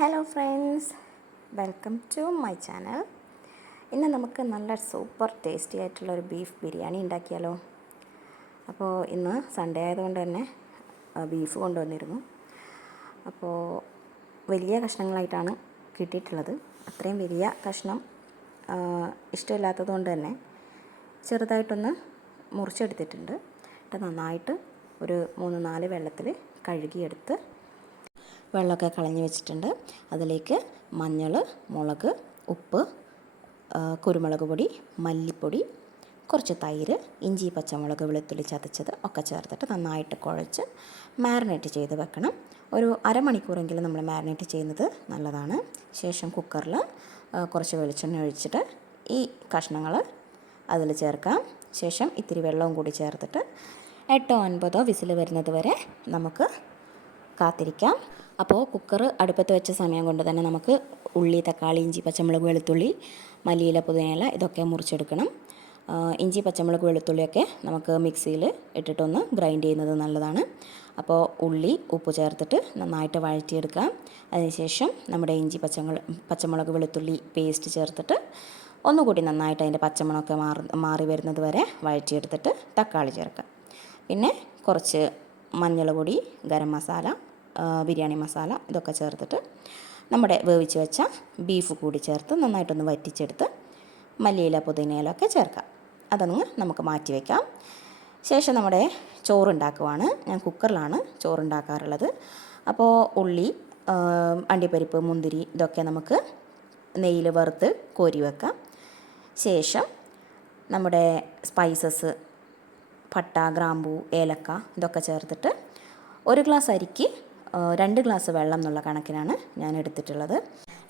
Hello friends, welcome to my channel. ഇന്ന് നമുക്ക് നല്ല സൂപ്പർ ടേസ്റ്റി ആയിട്ടുള്ളൊരു ബീഫ് ബിരിയാണി ഉണ്ടാക്കിയാലോ. അപ്പോൾ ഇന്ന് സൺഡേ ആയതുകൊണ്ട് തന്നെ ബീഫ് കൊണ്ടുവന്നിരുന്നു. അപ്പോൾ വലിയ കഷ്ണങ്ങളായിട്ടാണ് കിട്ടിയിട്ടുള്ളത്. അത്രയും വലിയ കഷ്ണം ഇഷ്ടമില്ലാത്തത് കൊണ്ട് തന്നെ ചെറുതായിട്ടൊന്ന് മുറിച്ചെടുത്തിട്ടുണ്ട്. നന്നായിട്ട് ഒരു 3-4 വെള്ളത്തിൽ കഴുകിയെടുത്ത് വെള്ളമൊക്കെ കളഞ്ഞ് വെച്ചിട്ടുണ്ട്. അതിലേക്ക് മഞ്ഞൾ, മുളക്, ഉപ്പ്, കുരുമുളക് പൊടി, മല്ലിപ്പൊടി, കുറച്ച് തൈര്, ഇഞ്ചി, പച്ചമുളക്, വെളുത്തുള്ളി ചതച്ചത് ഒക്കെ ചേർത്തിട്ട് നന്നായിട്ട് കുഴച്ച് മാരിനേറ്റ് ചെയ്ത് വെക്കണം. ഒരു അരമണിക്കൂറെങ്കിലും നമ്മൾ മാരിനേറ്റ് ചെയ്യുന്നത് നല്ലതാണ്. ശേഷം കുക്കറിൽ കുറച്ച് വെളിച്ചെണ്ണ ഒഴിച്ചിട്ട് ഈ കഷ്ണങ്ങൾ അതിൽ ചേർക്കാം. ശേഷം ഇത്തിരി വെള്ളവും കൂടി ചേർത്തിട്ട് 8-9 വിസിൽ വരുന്നത് വരെ നമുക്ക് കാത്തിരിക്കാം. അപ്പോൾ കുക്കർ അടുപ്പത്ത് വെച്ച സമയം കൊണ്ട് തന്നെ നമുക്ക് ഉള്ളി, തക്കാളി, ഇഞ്ചി, പച്ചമുളക്, വെളുത്തുള്ളി, മല്ലിയില, പുതിനയില ഇതൊക്കെ മുറിച്ചെടുക്കണം. ഇഞ്ചി, പച്ചമുളക്, വെളുത്തുള്ളിയൊക്കെ നമുക്ക് മിക്സിയിൽ ഇട്ടിട്ടൊന്ന് ഗ്രൈൻഡ് ചെയ്യുന്നത് നല്ലതാണ്. അപ്പോൾ ഉള്ളി, ഉപ്പ് ചേർത്തിട്ട് നന്നായിട്ട് വഴറ്റിയെടുക്കാം. അതിനുശേഷം നമ്മുടെ ഇഞ്ചി, പച്ചമുളക്, വെളുത്തുള്ളി പേസ്റ്റ് ചേർത്തിട്ട് ഒന്നുകൂടി നന്നായിട്ട് അതിൻ്റെ പച്ചമുളകൊക്കെ മാറി വരുന്നത് വരെ വഴറ്റിയെടുത്തിട്ട് തക്കാളി ചേർക്കാം. പിന്നെ കുറച്ച് മഞ്ഞൾ പൊടി, ഗരം മസാല, ബിരിയാണി മസാല ഇതൊക്കെ ചേർത്തിട്ട് നമ്മുടെ വേവിച്ച് വെച്ച ബീഫ് കൂടി ചേർത്ത് നന്നായിട്ടൊന്ന് വറ്റിച്ചെടുത്ത് മല്ലിയില, പുതിനയില ഒക്കെ ചേർക്കാം. അതൊന്ന് നമുക്ക് മാറ്റി വയ്ക്കാം. ശേഷം നമ്മുടെ ചോറുണ്ടാക്കുവാണ്. ഞാൻ കുക്കറിലാണ് ചോറുണ്ടാക്കാറുള്ളത്. അപ്പോൾ ഉള്ളി, അണ്ടിപ്പരിപ്പ്, മുന്തിരി ഇതൊക്കെ നമുക്ക് നെയ്യിൽ വറുത്ത് കോരി വെക്കാം. ശേഷം നമ്മുടെ സ്പൈസസ്, പട്ട, ഗ്രാമ്പൂ, ഏലക്ക ഇതൊക്കെ ചേർത്തിട്ട് 1 ഗ്ലാസ് അരിക്ക് 2 ഗ്ലാസ് വെള്ളം എന്നുള്ള കണക്കിനാണ് ഞാൻ എടുത്തിട്ടുള്ളത്.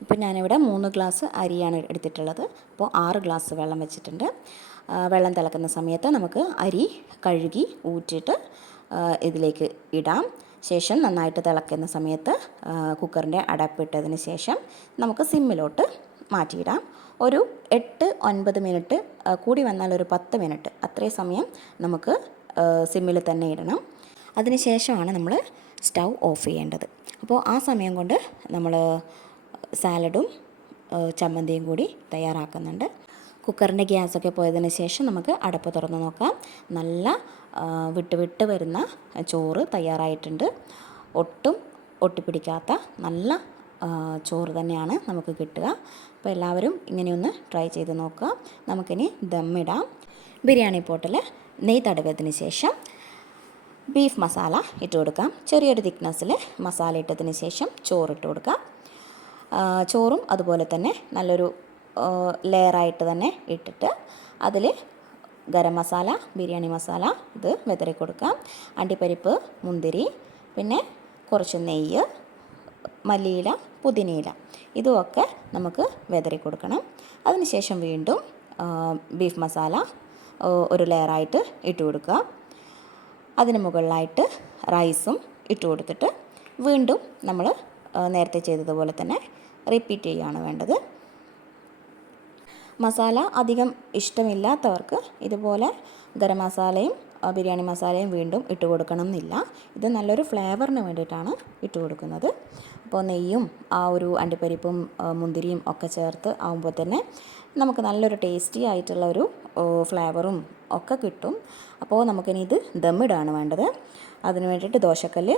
ഇപ്പോൾ ഞാനിവിടെ 3 ഗ്ലാസ് അരിയാണ് എടുത്തിട്ടുള്ളത്. അപ്പോൾ 6 ഗ്ലാസ് വെള്ളം വെച്ചിട്ടുണ്ട്. വെള്ളം തിളക്കുന്ന സമയത്ത് നമുക്ക് അരി കഴുകി ഊറ്റിയിട്ട് ഇതിലേക്ക് ഇടാം. ശേഷം നന്നായിട്ട് തിളക്കുന്ന സമയത്ത് കുക്കറിൻ്റെ അടപ്പിട്ടതിന് ശേഷം നമുക്ക് സിമ്മിലോട്ട് മാറ്റിയിടാം. ഒരു 8-9 മിനിറ്റ്, കൂടി വന്നാൽ ഒരു 10 മിനിറ്റ്, അത്രയും സമയം നമുക്ക് സിമ്മിൽ തന്നെ ഇടണം. അതിന് ശേഷമാണ് നമ്മൾ സ്റ്റൗ ഓഫ് ചെയ്യേണ്ടത്. അപ്പോൾ ആ സമയം കൊണ്ട് നമ്മൾ സാലഡും ചമ്മന്തിയും കൂടി തയ്യാറാക്കുന്നുണ്ട്. കുക്കറിൻ്റെ ഗ്യാസൊക്കെ പോയതിന് ശേഷം നമുക്ക് അടപ്പ് തുറന്ന് നോക്കാം. നല്ല വിട്ട് വരുന്ന ചോറ് തയ്യാറായിട്ടുണ്ട്. ഒട്ടും ഒട്ടിപ്പിടിക്കാത്ത നല്ല ചോറ് തന്നെയാണ് നമുക്ക് കിട്ടുക. അപ്പോൾ എല്ലാവരും ഇങ്ങനെയൊന്ന് ട്രൈ ചെയ്ത് നോക്കുക. നമുക്കിനി ദമ്മിടാം. ബിരിയാണി പോട്ടിൽ നെയ്യ് തടവിയതിന് ശേഷം ബീഫ് മസാല ഇട്ട് കൊടുക്കാം. ചെറിയൊരു തിക്നെസ്സിൽ മസാല ഇട്ടതിന് ശേഷം ചോറിട്ട് കൊടുക്കാം. ചോറും അതുപോലെ തന്നെ നല്ലൊരു ലെയറായിട്ട് തന്നെ ഇട്ടിട്ട് അതിൽ ഗരം മസാല, ബിരിയാണി മസാല ഇത് വിതറി കൊടുക്കാം. അണ്ടിപ്പരിപ്പ്, മുന്തിരി, പിന്നെ കുറച്ച് നെയ്യ്, മല്ലിയില, പുതിനയില ഇതുമൊക്കെ നമുക്ക് വിതറി കൊടുക്കണം. അതിനുശേഷം വീണ്ടും ബീഫ് മസാല ഒരു ലെയറായിട്ട് ഇട്ട് കൊടുക്കുക. അതിന് മുകളിലായിട്ട് റൈസും ഇട്ട് കൊടുത്തിട്ട് വീണ്ടും നമ്മൾ നേരത്തെ ചെയ്തതുപോലെ തന്നെ റിപ്പീറ്റ് ചെയ്യുകയാണ് വേണ്ടത്. മസാല അധികം ഇഷ്ടമില്ലാത്തവർക്ക് ഇതുപോലെ ഗരം മസാലയും ബിരിയാണി മസാലയും വീണ്ടും ഇട്ട് കൊടുക്കണം എന്നില്ല. ഇത് നല്ലൊരു ഫ്ലേവറിന് വേണ്ടിയിട്ടാണ് ഇട്ട് കൊടുക്കുന്നത്. അപ്പോൾ നെയ്യും ആ ഒരു അണ്ടിപ്പരിപ്പും മുന്തിരിയും ഒക്കെ ചേർത്ത് ആകുമ്പോൾ തന്നെ നമുക്ക് നല്ലൊരു ടേസ്റ്റി ആയിട്ടുള്ള ഒരു ഫ്ലേവറും ഒക്കെ കിട്ടും. അപ്പോൾ നമുക്കിനി ഇത് ദമ്മിടാണ് വേണ്ടത്. അതിന് വേണ്ടിയിട്ട് ദോശക്കല്ല്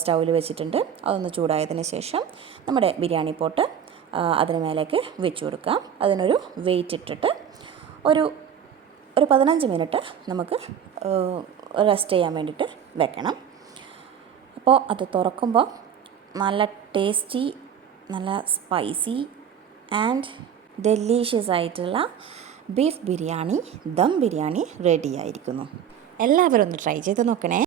സ്റ്റൗവിൽ വെച്ചിട്ടുണ്ട്. അതൊന്ന് ചൂടായതിന് ശേഷം നമ്മുടെ ബിരിയാണി പോട്ട് അതിന് മേലേക്ക് വെച്ച് കൊടുക്കാം. അതിനൊരു വെയിറ്റ് ഇട്ടിട്ട് ഒരു 15 മിനിറ്റ് നമുക്ക് റെസ്റ്റ് ചെയ്യാൻ വേണ്ടിയിട്ട് വെക്കണം. അപ്പോൾ അത് തുറക്കുമ്പോൾ നല്ല ടേസ്റ്റി, നല്ല സ്പൈസി ആൻഡ് ഡെലീഷ്യസ് ആയിട്ടുള്ള ബീഫ് ബിരിയാണി, ദം ബിരിയാണി റെഡി ആയിരിക്കുന്നു. എല്ലാവരും ഒന്ന് ട്രൈ ചെയ്ത് നോക്കണേ.